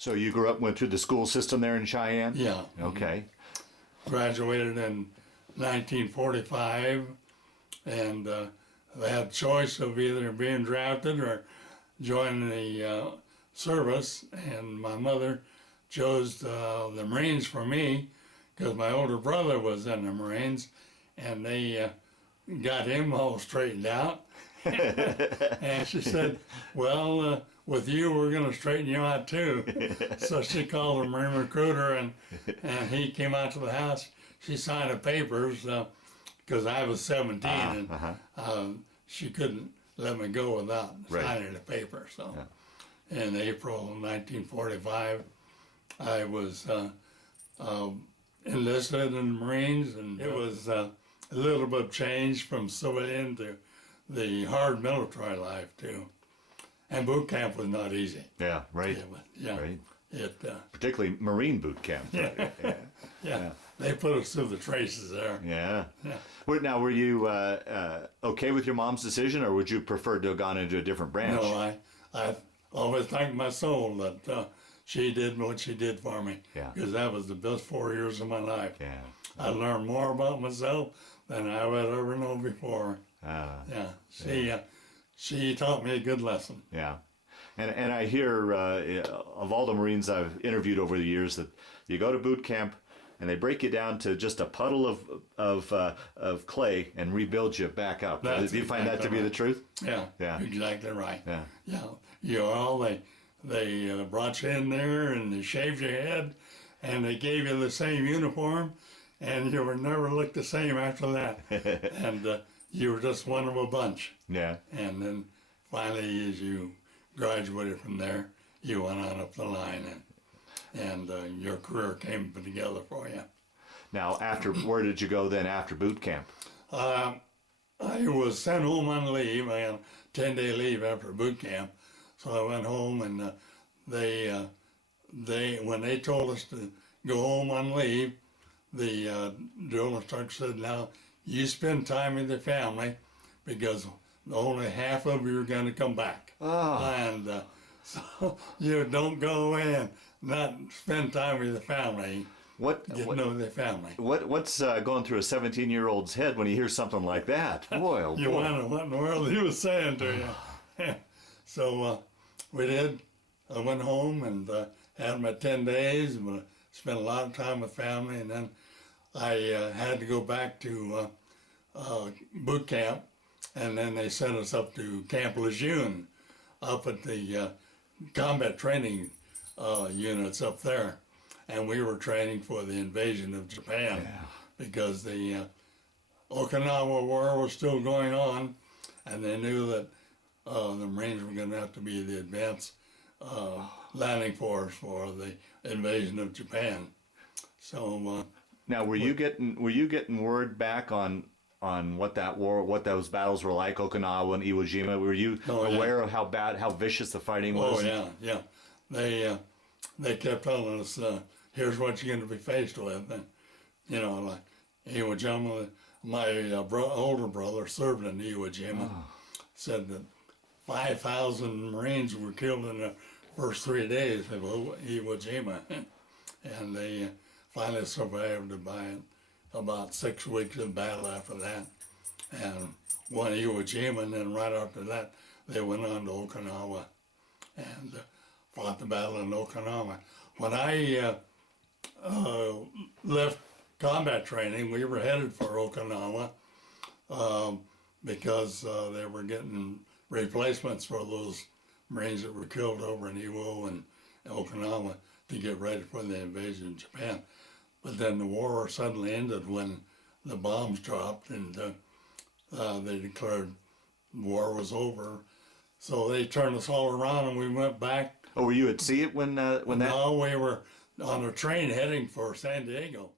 So you grew up, went through the school system there in Cheyenne? Yeah. Okay. Graduated in 1945, and they had choice of either being drafted or joining the service, and my mother chose the Marines for me because my older brother was in the Marines, and they got him all straightened out. And she said, well, with you, we're going to straighten you out too. So she called a Marine recruiter, and he came out to the house. She signed the papers because I was 17, and she couldn't let me go without signing the paper. So in April 1945, I was enlisted in the Marines, and it was a little bit changed from civilian to the hard military life too. And boot camp was not easy. Yeah, right. Right. Particularly Marine boot camp. Right? Yeah. They put us through the traces there. Yeah. Now, were you okay with your mom's decision, or would you prefer to have gone into a different branch? No, I always thank my soul that she did what she did for me. Yeah. Because that was the best 4 years of my life. Yeah. I learned more about myself than I would ever know before. She taught me a good lesson. Yeah. And I hear of all the Marines I've interviewed over the years that you go to boot camp and they break you down to just a puddle of clay and rebuild you back up. Do you find that to be the truth? Yeah. Exactly right. Yeah. They brought you in there and they shaved your head and they gave you the same uniform, and you were never looked the same after that. And you were just one of a bunch. Yeah. And then finally, as you graduated from there, you went on up the line, and your career came together for you. Now, where did you go then after boot camp? I was sent home on leave. I had a 10-day leave after boot camp, so I went home, and when they told us to go home on leave, the drill instructor said, "Now you spend time with your family because only half of you are going to come back, and so you don't go away and not spend time with your family." Get to know their family. What's going through a 17-year-old's head when he hears something like that? Boy, oh boy. You wonder what in the world he was saying to you. So we did. I went home and had my 10 days, and spent a lot of time with family, and then I had to go back to boot camp, and then they sent us up to Camp Lejeune, up at the combat training units up there. And we were training for the invasion of Japan because the Okinawa War was still going on, and they knew that the Marines were going to have to be the advance landing force for the invasion of Japan. So now, were you getting word back on what that war, what those battles were like, Okinawa and Iwo Jima? Were you aware of how vicious the fighting was? Oh yeah. They kept telling us, here's what you're going to be faced with. And, like Iwo Jima, my older brother served in Iwo Jima, said that 5,000 Marines were killed in the first 3 days of Iwo Jima. And they finally survived by about 6 weeks of battle after that. And won Iwo Jima, and then right after that, they went on to Okinawa and fought the battle in Okinawa. When I left combat training, we were headed for Okinawa because they were getting replacements for those Marines that were killed over in Iwo and Okinawa to get ready for the invasion of Japan. But then the war suddenly ended when the bombs dropped, and they declared the war was over. So they turned us all around, and we went back. Oh, were you at sea when that? No, we were on a train heading for San Diego.